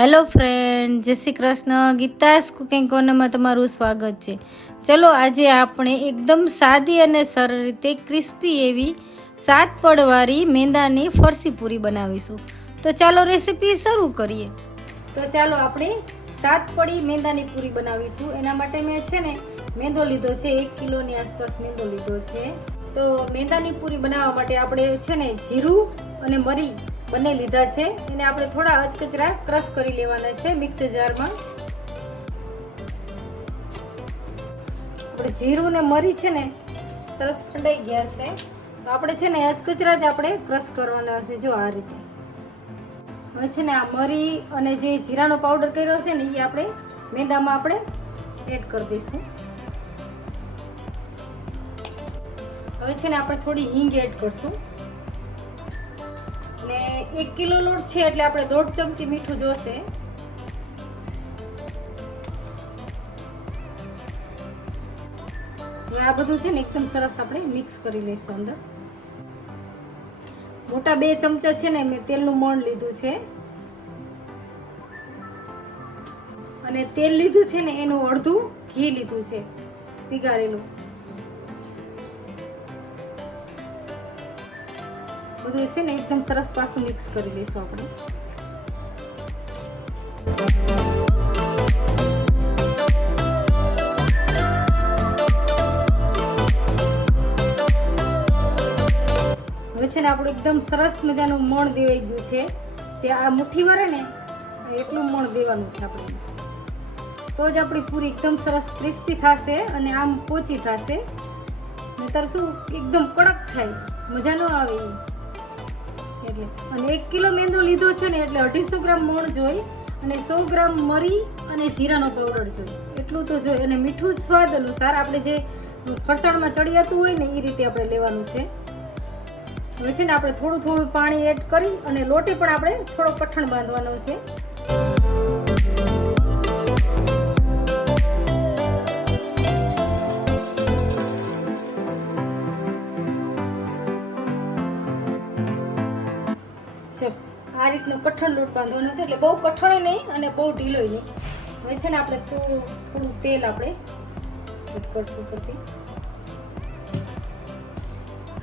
Hello friend, જય Shri Krishna. Geeta's cooking કોર્નરમાં તમારું સ્વાગત છે. ચલો, આજે આપણે એકદમ સાદી અને સરળ રીતે ક્રિસ્પી એવી સાત પડવાળી મેંદાની ફરસી પૂરી બનાવીશું. તો ચાલો રેસીપી શરૂ કરીએ. તો ચાલો, આપણે સાત પડી મેંદાની પૂરી બનાવીશું. એના માટે મેં છે ને મેંદો લીધો છે, એક કિલોની આસપાસ મેંદો લીધો છે. તો મેંદાની પૂરી બનાવવા માટે આપણે છે ને જીરું અને મરી બંને લીધા છે. એને આપણે થોડા અચકચરા ક્રશ કરી લેવાના છે મિક્સર જારમાં. આપણે જીરું ને મરી છે ને, સરસ ખંડાઈ ગયા છે. તો આપણે છે ને અચકચરા જ આપણે ક્રશ કરવાના છે જો આ રીતે. હવે છે ને આ મરી અને જે જીરાનો પાવડર કર્યો છે ને એ આપણે મેંદામાં આપણે એડ કરી દઈશું. હવે છે ને આપણે થોડી હિંગ એડ કરશું. અને એક કિલો લોટ છે એટલે આપણે દોઢ ચમચી મીઠું જોશે. હવે આ બધું છે ને એકદમ સરસ આપણે મિક્સ કરી લઈશું અંદર. મોટા બે ચમચા છે ને મેં તેલનું મણ લીધું છે. અને તેલ લીધું છે ને એનું અડધું ઘી લીધું છે. પીગારેલું. બધું છે ને એકદમ સરસ પાછું મિક્સ કરી લઈશું આપણે. હવે છે ને આપણું એકદમ સરસ મજાનું મણ દેવાઈ ગયું છે. જે આ મુઠ્ઠી વરે ને એટલું મણ દેવાનું છે આપણે. તો જ આપણી પૂરી એકદમ સરસ ક્રિસ્પી થશે અને આમ પોચી થશે. નહીતર શું, એકદમ કડક થાય. મજા ન આવે એ એટલે અને એક કિલો મેંદો લીધો છે ને એટલે અઢીસો ગ્રામ મોણ જોઈ અને સો ગ્રામ મરી અને જીરાનો પાવડર જોઈ. એટલું તો જોઈએ અને મીઠું સ્વાદ અનુસાર આપણે જે ફરસાણમાં ચડિયાતું હોય ને એ રીતે આપણે લેવાનું છે. હવે છે ને આપણે થોડું થોડું પાણી એડ કરી અને લોટે પણ આપણે થોડો કઠણ બાંધવાનો છે. જો, આ રીતનો કઠણ લોટ બાંધવાનો છે, એટલે બહુ કઠણ નહીં અને બહુ ઢીલો નહીં. હવે છે ને આપણે થોડું થોડું તેલ આપણે કરશું ઉપરથી.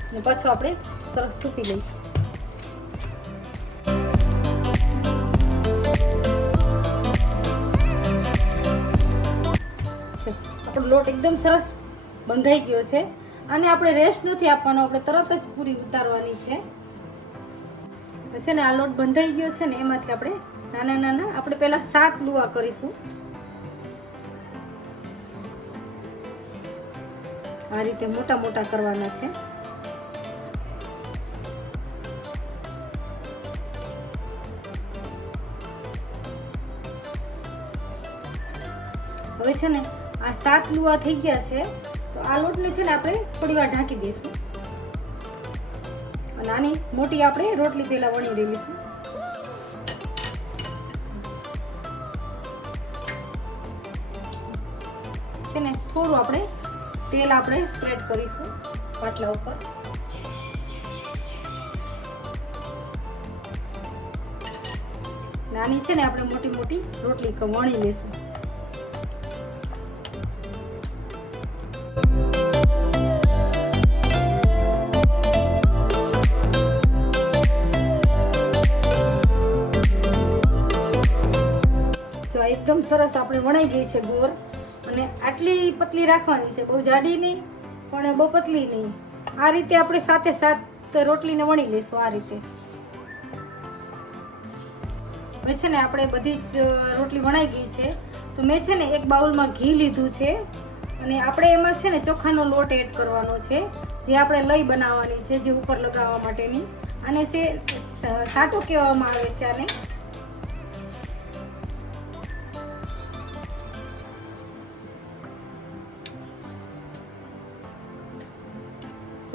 અને પાછું આપણે સરસ ટૂંકી લઈશું. આપણો લોટ એકદમ સરસ બંધાઈ ગયો છે. અને આપણે રેસ્ટ નથી આપવાનો, આપણે તરત જ પૂરી ઉતારવાની છે. છે ને આ લોટ બંધાઈ ગયો છે ને એમાંથી આપણે નાના નાના આપણે પહેલા સાત લુવા કરીશું. આ રીતે મોટા મોટા કરવાના છે. હવે છે ને આ સાત લુવા થઈ ગયા છે, તો આ લોટને છે ને આપણે થોડી વાર ઢાંકી દઈશું. અને આની મોટી આપણે રોટલી પહેલા વણી લેલીશું છે. ને, થોડું આપણે તેલ આપણે સ્પ્રેડ કરીશું પાટલા ઉપર. નાની છે ને, આપણે મોટી મોટી રોટલી વણી લેશું. સરસ આપણે વણાઈ ગઈ છે ગોર અને આટલી પતલી રાખવાની છે બહુ જાડી નહીં, પણ બહુ પતલી નહીં. આ રીતે આપણે સાથે સાત રોટલીને વણી લઈશું આ રીતે. હવે છે ને આપણે બધી જ રોટલી વણાઈ ગઈ છે. તો મેં છે ને એક બાઉલમાં ઘી લીધું છે. અને આપણે એમાં છે ને ચોખાનો લોટ એડ કરવાનો છે, જે આપણે લઈ બનાવવાની છે, જે ઉપર લગાવવા માટેની. અને છે, સાટો કહેવામાં આવે છે આને.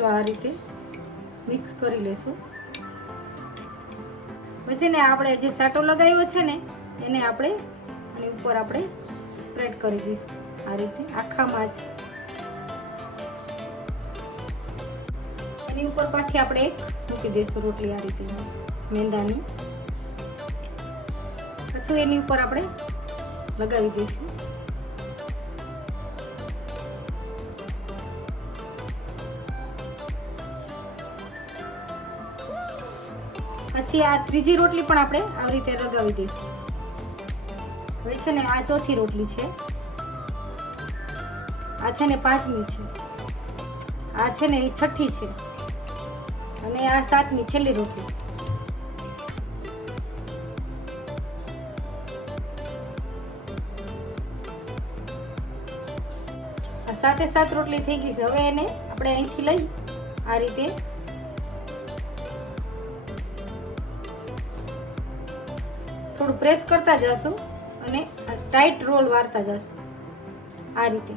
જો આ રીતે મિક્સ કરી લેશું. પછી ને આપણે જે સાટો લગાવ્યો છે ને, એને આપણે આની ઉપર આપણે સ્પ્રેડ કરી દઈશું. આ રીતે આખામાં જ. એની ઉપર પાછી આપણે એક મૂકી દઈશું રોટલી આ રીતે મેંદાની. પાછું એની ઉપર આપણે લગાવી દઈશું. પછી આ ત્રીજી રોટલી પણ આપણે આવી રીતે લગાવી દઈશું. હવે છે ને આ ચોથી રોટલી છે. આ છે ને પાંચમી છે. આ છે ને એ છઠ્ઠી છે. અને આ સાતમી છેલ્લી રોટલી. સાતે સાત રોટલી થઈ ગઈ છે. હવે એને આપણે અહીંથી લઈ આ રીતે થોડું પ્રેસ કરતા જશું અને ટાઈટ રોલ વારતા જશું. આ રીતે.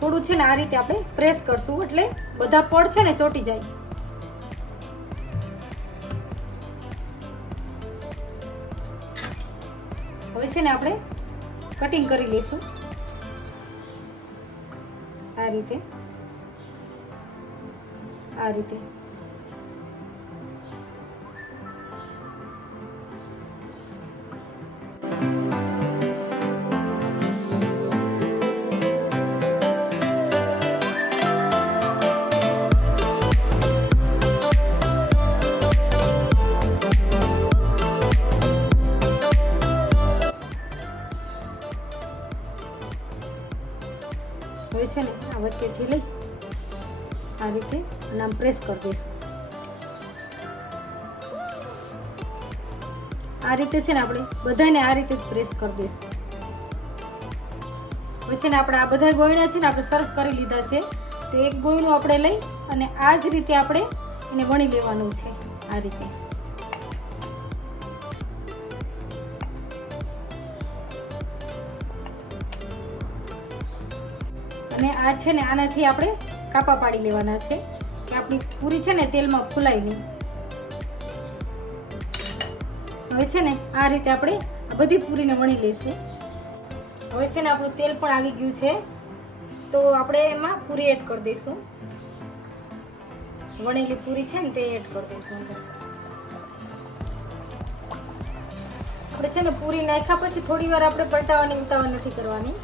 થોડું છે ને આ રીતે આપણે પ્રેસ કરશું એટલે બધા પડ છે ને ચોટી જાય. હવે છે ને આપણે કટિંગ કરી લઈશું. આ રીતે. આ રીતે. અને આમ પ્રેસ કરી દઈશું આ રીતે છે ને આપણે બધાને આ રીતે પ્રેસ કરી દઈશું હવે છે ને આપણે આ બધા ગોયણા છે ને આપણે સરસ કરી લીધા છે. તો એક ગોયણું આપણે લઈ અને આ જ રીતે આપણે એને વણી લેવાનું છે આ રીતે. અને આ છે ને આનાથી આપણે કાપા પાડી લેવાના છે. આપણી પૂરી છે ને તેલમાં ફૂલાય નહીં. હવે છે ને આ રીતે આપણે બધી પૂરીને વણી લઈશું. હવે છે ને આપણું તેલ પણ આવી ગયું છે. તો આપણે એમાં પૂરી એડ કરી દઈશું. વણેલી પૂરી છે ને તે એડ કરી દઈશું અંદર. આપણે છે ને પૂરી નાખ્યા પછી થોડી વાર આપણે પલટાવાની, ઉતાવળ નથી કરવાની.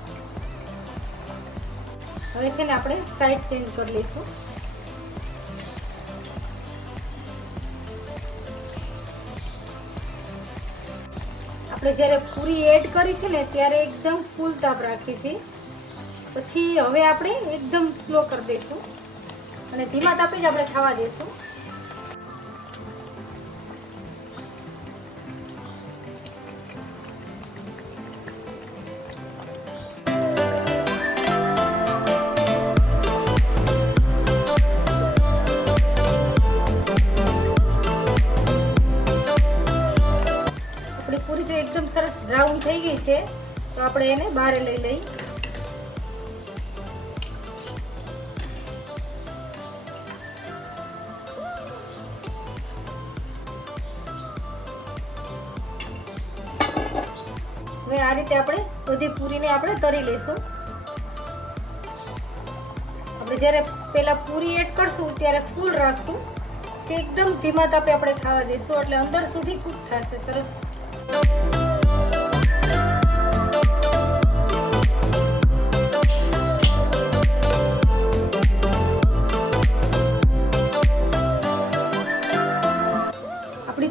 હવે છે ને આપણે સાઈડ ચેન્જ કરી લઈશું. આપણે જ્યારે પૂરી એડ કરી છે ને, ત્યારે એકદમ ફૂલ તાપ રાખી છે. પછી હવે આપણે એકદમ સ્લો કરી દઈશું. અને ધીમા તાપે જ આપણે ખાવા દઈશું થઈ ગઈ છે, તો આપણે એને બહાર લઈ લઈ. હવે આ રીતે આપણે બધી પૂરીને આપણે તરી લઈશું. આપણે જ્યારે પેલા પૂરી એડ કરશું, ત્યારે ફૂલ રાખશું. જે એકદમ ધીમા તાપે આપણે ખાવા દઈશું એટલે અંદર સુધી કૂક થશે, સરસ.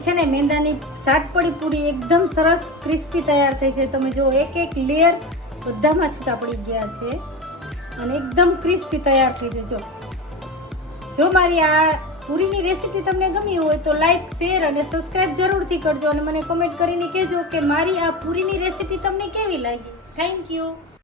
છે ને, મેંદાની શાકપડી પૂરી એકદમ સરસ ક્રિસ્પી તૈયાર થઈ છે. તમે જો એક એક લેયર બધામાં છૂટા પડી ગયા છે અને એકદમ ક્રિસ્પી તૈયાર થઈ છે. જો જો મારી આ પૂરીની રેસીપી તમને ગમી હોય તો લાઈક, શેર અને સબસ્ક્રાઈબ જરૂરથી કરજો અને મને કોમેન્ટ કરીને કહેજો કે મારી આ પૂરીની રેસીપી તમને કેવી લાગી. Thank you